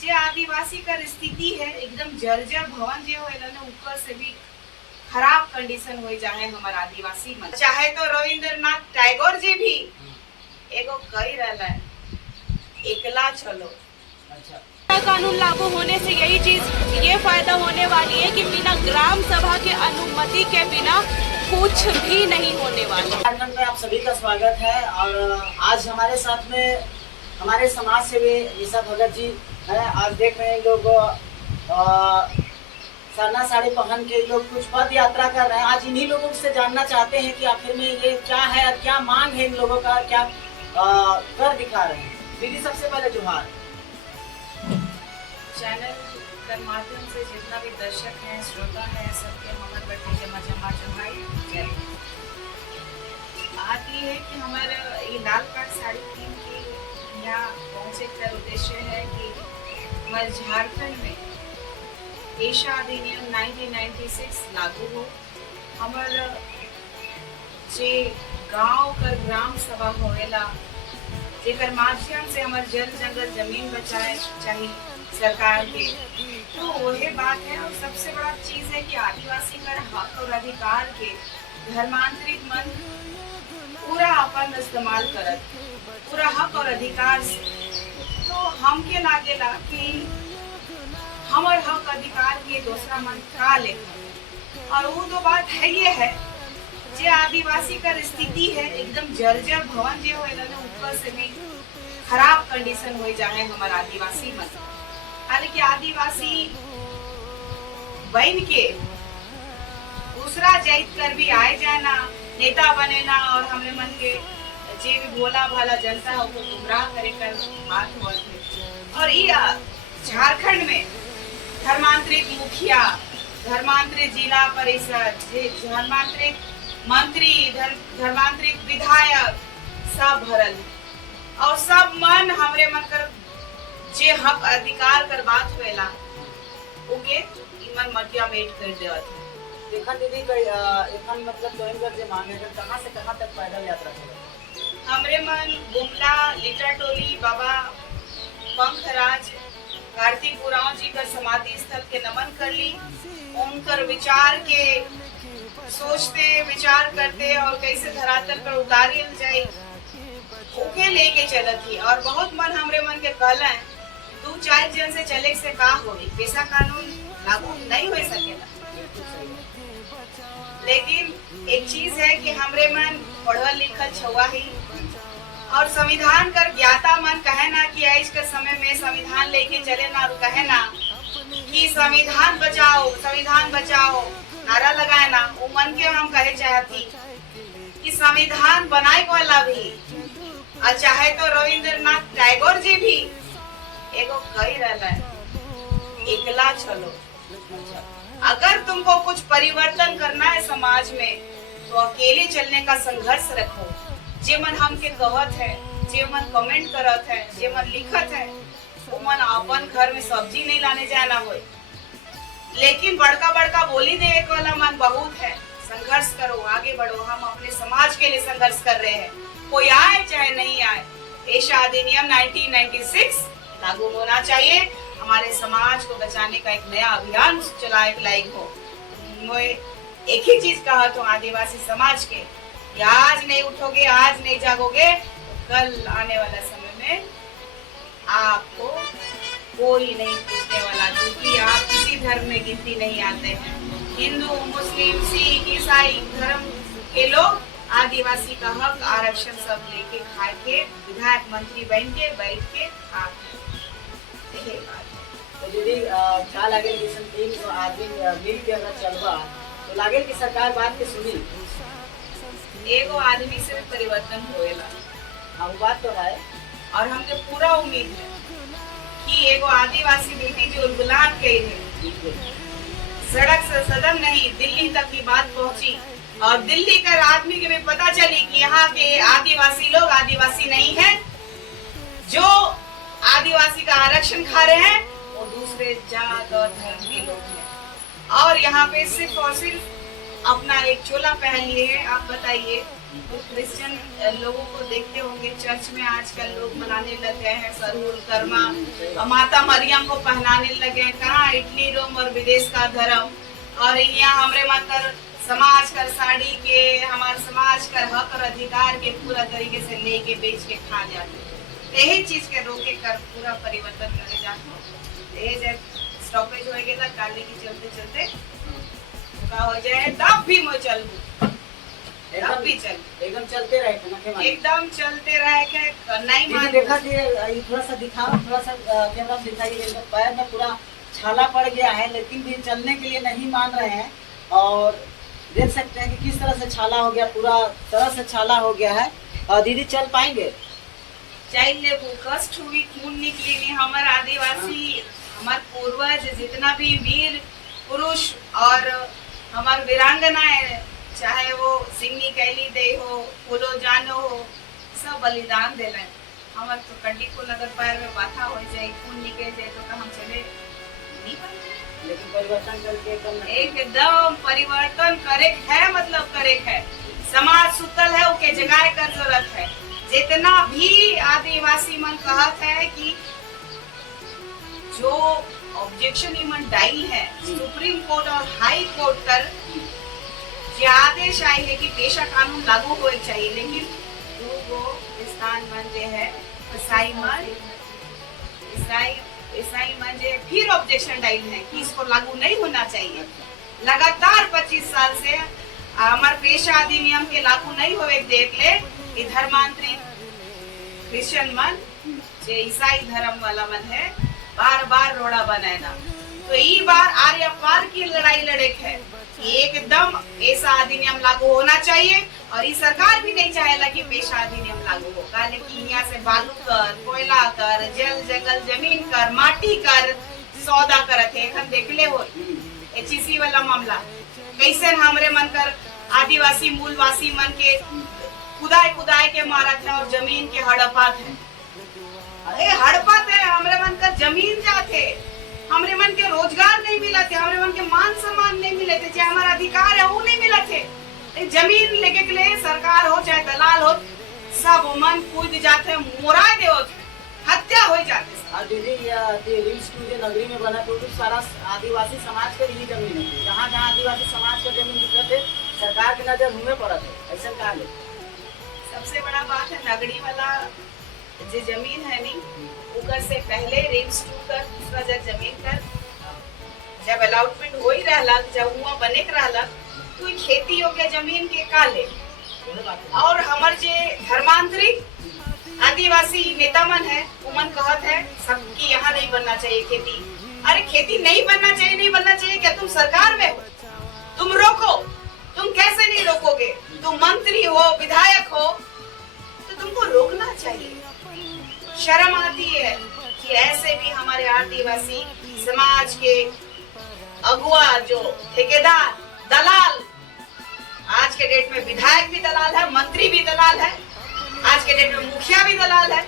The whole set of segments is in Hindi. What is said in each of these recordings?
जे आदिवासी का स्थिति है एकदम जर्जर भवन जो है ना ऊपर से भी खराब कंडीशन हो जाए हमारे आदिवासी में। चाहे तो रविंद्रनाथ टैगोर जी भी एगो कही रहला है, एकला चलो। कानून लागू होने से यही चीज ये फायदा होने वाली है कि बिना ग्राम सभा के अनुमति के बिना कुछ भी नहीं होने वाला। झारखंड में आप सभी का स्वागत है और आज हमारे साथ में हमारे समाज सेवी ईसा भगत जी है। आज देख रहे हैं लोग सरना साड़ी पहन के लोग कुछ पद यात्रा कर रहे हैं। आज इन्हीं लोगों से जानना चाहते हैं कि आखिर में ये क्या है और क्या मांग है इन लोगों का, क्या कर दिखा रहे हैं। दीदी सबसे पहले जोहार। चैनल के माध्यम से जितना भी दर्शक हैं, श्रोता हैं, सबके हमारे बटे जमा जमा जमाई। बात ये है कि हमारा ये लाल कार्ड साड़ी टीम की यहाँ पहुँचे का उद्देश्य है कि हमारे झारखंड में पेशा अधिनियम 1996 लागू हो। हमारा जे गांव कर ग्राम सभा होएला जेकर माध्यम से हमारे जल जंगल जमीन बचाए चाहिए सरकार के, तो वही बात है। और सबसे बड़ा चीज है कि आदिवासी का हक और अधिकार के धर्मांतरित मन पूरा अपन इस्तेमाल करत पूरा हक और अधिकार से, तो हमके लागेला कि हमार हक अधिकार के दूसरा मन का लेखा। और वो तो बात है ये है जे आदिवासी का स्थिति है एकदम जर्जर भवन जो है ना ऊपर से भी खराब कंडीशन हो जाए हमारे आदिवासी में। हालांकि आदिवासी बन के दूसरा जाइत कर भी आए जाना, नेता बने ना, और हमने मन के जे भी भोला भाला जनता हो को गुमराह करे कर बात हुआ थे। और ये झारखंड में धर्मांतरित मुखिया, धर्मांतरित जिला परिषद, धर्मांतरित मंत्री, धर्मांतरित विधायक सब भरल और सब मन हमरे मन कर जे हक अधिकार कर बात होएला ओके इमन मटिया मेट कर देवत है। देखा दीदी एखन मतलब गोविंदगढ़ जे मांगे हैं कहां से कहां तक पैदल यात्रा चले। हमरे मन गुमला, लिटा टोली, बाबा पंखराज, कार्तिक उरांव जी का समाधि स्थल के नमन कर ली। उनकर विचार के सोचते विचार करते और कैसे धरातल पर उतारिल जाए ओके लेके चलत थी। और बहुत मन हमरे मन के कहला तू 4 जन से चले से का होई, पेशा कानून लागू नहीं हो सकेला। लेकिन एक चीज है कि हमरे मन पढ़ल लिखल छुआ ही और संविधान कर ज्ञाता मन कहे ना कि आज के समय में संविधान लेके चले ना, और कहे ना कि संविधान बचाओ नारा लगाए ना, वो मन के हम कहे चाहती कि संविधान बनाए वाला भी और चाहे तो रविंद्रनाथ टैगोर जी भी एगो कही रहला है, एकला चलो। अगर तुमको कुछ परिवर्तन करना है समाज में तो अकेले चलने का संघर्ष रखो। जे मन हमके कहत है, जे मन कमेंट करत है, जे मन लिखत है, वो मन अपन घर में सब्जी नहीं लाने जाना हो, लेकिन बड़का बड़का बोली दे वाला मन बहुत है। संघर्ष करो, आगे बढ़ो। हम अपने समाज के लिए संघर्ष कर रहे हैं, कोई आए चाहे नहीं आए। पेशा अधिनियम 1996 लागू होना चाहिए। हमारे समाज को बचाने का एक नया अभियान चलाए लायक हो। मैं एक ही चीज कहा तो आदिवासी समाज के, आज नहीं उठोगे, आज नहीं जागोगे तो कल आने वाला समय में आपको कोई नहीं पूछने वाला, क्योंकि आप किसी धर्म में गिनती नहीं आते हैं। हिंदू, मुस्लिम, सिख, ईसाई धर्म के लोग आदिवासी का हक आरक्षण सब लेके खाए के विधायक मंत्री बन के बैठ के खाते। तो दीदी क्या लगे तीन तो आदमी मिल के अगर चलवा तो लगे कि सरकार बात के सुनी। एगो आदमी से भी परिवर्तन होएला। हाँ बात तो है और हमके पूरा उम्मीद है कि एगो आदिवासी बेटी जो उलगुलान गई है, सड़क से सदन नहीं दिल्ली तक की बात पहुंची और दिल्ली का आदमी के भी पता चली कि यहाँ के आदिवासी लोग आदिवासी नहीं है, जो आदिवासी का आरक्षण खा रहे हैं वो दूसरे जात और धर्म के लोग हैं। और यहाँ पे सिर्फ और सिर्फ अपना एक चोला पहन लिए हैं। आप बताइए तो क्रिश्चियन लोगों को देखते होंगे चर्च में आजकल लोग मनाने लग गए हैं सरहुल कर्मा और माता मरियम को पहनाने लगे हैं। कहाँ इटली रोम और विदेश का धर्म, और यहाँ हमरे मतलब समाज कर साड़ी के हमारे समाज कर हक और अधिकार के पूरा तरीके से लेके बेच के खा जाते। यही चीज के रोके कर पूरा परिवर्तन करे जाते। ये जब स्टॉपेज हो गया काली की चलते चलते का हो जाए तब भी मैं चलूं, तब भी चल एकदम चलते रहे थे ना, एकदम चलते रहे के नहीं मान। देखा ये थोड़ा सा दिखाओ, थोड़ा सा कैमरा में दिखाइए। एकदम पैर में पूरा छाला पड़ गया है, लेकिन भी चलने के लिए नहीं मान रहे हैं। और देख सकते हैं कि किस तरह से छाला हो गया, पूरा तरह से छाला हो गया है। और दीदी चल पाएंगे? चाहिए वो कष्ट हुई, खून निकली नहीं। हमारे आदिवासी हमारे पूर्वज जितना भी वीर पुरुष और हमारे वीरांगनाएं, चाहे वो सिंगनी कैली दे हो, फूलो जानो हो, सब बलिदान दे रहे। हमारे तो कड्डी को अगर पैर में बाथा हो जाए, खून निकल जाए तो हम चले नहीं पाएंगे। लेकिन परिवर्तन करके एकदम परिवर्तन करे है, मतलब करे है। समाज सुतल है, ओके जगाए कर जरूरत है। जितना भी आदिवासी मन कहत है कि जो ऑब्जेक्शन इमन डाई है सुप्रीम कोर्ट और हाई कोर्ट कर जो आदेश आई है कि पेशा कानून लागू होए चाहिए, लेकिन वो स्थान मन जो है ईसाई मन जो फिर ऑब्जेक्शन डाई है कि इसको लागू नहीं होना चाहिए। लगातार 25 साल से हमारे पेशा अधिनियम के लागू नहीं हुए देख ले कि धर्मांतरित क्रिश्चियन मन जो ईसाई धर्म वाला मन है बार बार रोड़ा बनाना। तो ये बार आर्य पार की लड़ाई लड़े है, एकदम ऐसा अधिनियम लागू होना चाहिए। और ये सरकार भी नहीं चाहेला कि पेशा अधिनियम लागू हो, काले कि यहाँ से बालू कर, कोयला कर, जल जंगल जमीन कर, माटी कर सौदा करत है। हम देखले हो एचईसी वाला मामला कैसे हमरे मन कर आदिवासी मूलवासी मन के कुदाए के मारत है और जमीन के हड़पात है। अरे हड़पत है, हमरे मन का जमीन जाते, हमरे मन के रोजगार नहीं मिला थे, हमरे मन के मान सम्मान नहीं मिले थे, जो हमारा अधिकार है वो नहीं मिला थे। जमीन लेके के लिए सरकार हो चाहे दलाल हो, सब मन कूद जाते, मोरा दे हत्या हो जाते। और दीदी ये नगरी में बना तो सारा आदिवासी समाज के ही जमीन है। जहाँ जहाँ आदिवासी समाज का जमीन दिखते सरकार की नजर मुँह पड़ा थे, ऐसा कहा ले। सबसे बड़ा बात है नगरी वाला जो जमीन है नी उकर से पहले रेंज 2 कर दूसरा जमीन कर जब अलॉटमेंट हो ही रहला, जब हुआ बने रहला तो खेती योग्य जमीन के काले। और हमार जे धर्मांतरित आदिवासी नेता मन है उमन कहत है सबकी यहाँ नहीं बनना चाहिए खेती। अरे खेती नहीं बनना चाहिए क्या तुम सरकार में हो? तुम रोको, तुम कैसे नहीं रोकोगे? तुम मंत्री हो, विधायक हो, तो तुमको रोकना चाहिए। शर्म आती है कि ऐसे भी हमारे आदिवासी समाज के अगुआ जो ठेकेदार दलाल, आज के डेट में विधायक भी दलाल है, मंत्री भी दलाल है, आज के डेट में मुखिया भी दलाल है।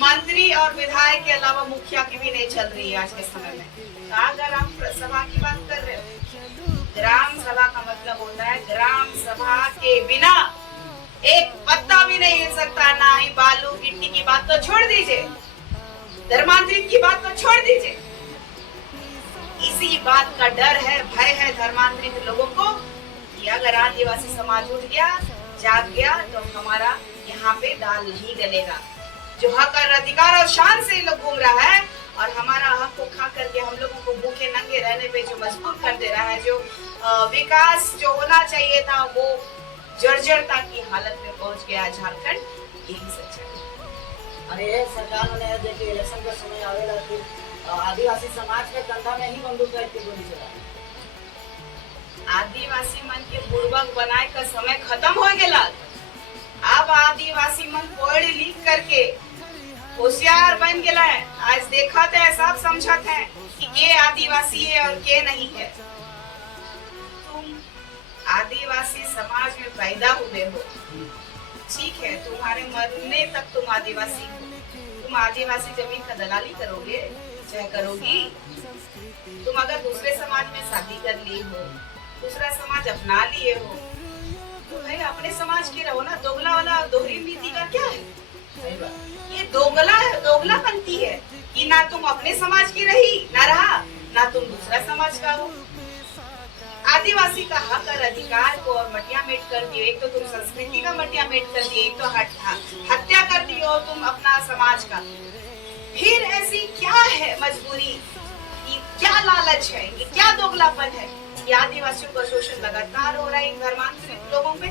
मंत्री और विधायक के अलावा मुखिया की भी नहीं चल रही है आज के समय में। अगर आप सभा की बात कर रहे हो, ग्राम सभा का मतलब होता है ग्राम सभा के बिना एक पत्ता भी नहीं हिल सकता। ना ही बालू गिट्टी की बात तो छोड़ दीजिए, धर्मांतरित की बात तो छोड़ दीजिए। इसी बात का डर है, भय है धर्मांतरित लोगों को कि अगर आदिवासी समाज उठ गया, जाग गया तो हमारा यहाँ पे दाल नहीं गलेगा। जो हक और अधिकार और शान से लोग घूम रहा है और हमारा हक को खा करके हम लोगों को भूखे नंगे रहने पे जो मजबूर कर दे रहा है, जो विकास जो होना चाहिए था वो जर्जरता की हालत में पहुंच गया झारखंड। यही सच्चाई। अरे सरकार ने देखिए इलेक्शन का समय आवेला कि आदिवासी समाज के कंधा में ही बंदूक रख के गोली चला। आदिवासी मन के बुड़बक बनाए का समय खत्म हो गया। अब आदिवासी मन पढ़ लिख करके होशियार बन गया है। आज देखा है, सब समझत है कि के आदिवासी है और के नहीं है। तुम आदिवासी समाज में पैदा हुए हो, ठीक है, तुम्हारे मरने तक तुम आदिवासी हो। तुम आदिवासी जमीन का दलाली करोगे चाहे करोगी। तुम अगर दूसरे समाज में शादी कर ली हो, दूसरा समाज अपना लिए हो, तो भाई अपने समाज के रहो ना, दोगला वाला दोहरी नीति का क्या है? सही बात। ये दोगला बनती है कि ना तुम अपने समाज की रही ना रहा, ना तुम दूसरा समाज का हो। आदिवासी का हक और अधिकार को और मटिया मेट कर दियो। एक तो तुम संस्कृति का मटिया मेट कर दिए, एक तो हत्या कर दियो तुम अपना समाज का। फिर ऐसी क्या है मजबूरी, ये क्या लालच है, ये क्या दोगलापन है कि आदिवासियों का शोषण लगातार हो रहा है इन धर्मांतरित लोगों पे।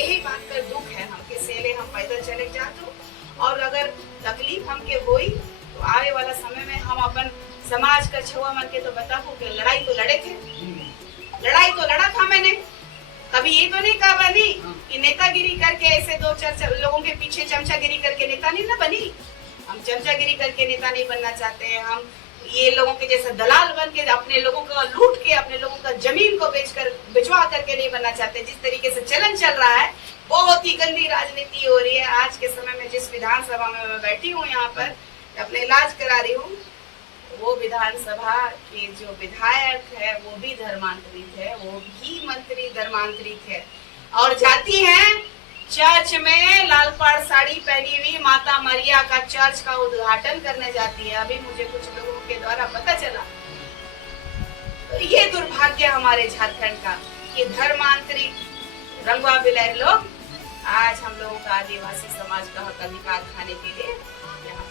यही बात का दुख है हमके सेले हम पैदल चले जाते, और अगर तकलीफ हमके हुई तो आने वाला समय में हम अपन समाज का छुआ मन के तो बताओ कि लड़ाई तो लड़े थे, लड़ाई तो लड़ा था मैंने। कभी ये तो नहीं कहा बनी कि नेतागिरी करके ऐसे दो चार लोगों के पीछे चमचागिरी करके नेता नहीं ना बनी। हम चमचागिरी करके नेता नहीं बनना चाहते हैं। हम ये लोगों के जैसे दलाल बन के अपने लोगों को लूट के अपने लोगों का जमीन को भिजवा करके नहीं बनना चाहते। जिस तरीके से चलन चल रहा है बहुत ही गंदी राजनीति हो रही है। आज के समय में जिस विधानसभा में मैं बैठी हूँ यहाँ पर अपने इलाज करा रही हूँ, वो विधानसभा के जो विधायक है वो भी धर्मांतरित है, वो भी मंत्री धर्मांतरित है, और जाती हैं चर्च में लाल पाड़ साड़ी पहनी हुई माता मरिया का चर्च का उद्घाटन करने जाती है। अभी मुझे कुछ लोगों के द्वारा पता चला। तो ये दुर्भाग्य हमारे झारखंड का, ये धर्मांतरित रंगवा बिलैर लोग आज हम लोगों का आदिवासी समाज का हक अधिकार खाने के लिए यहाँ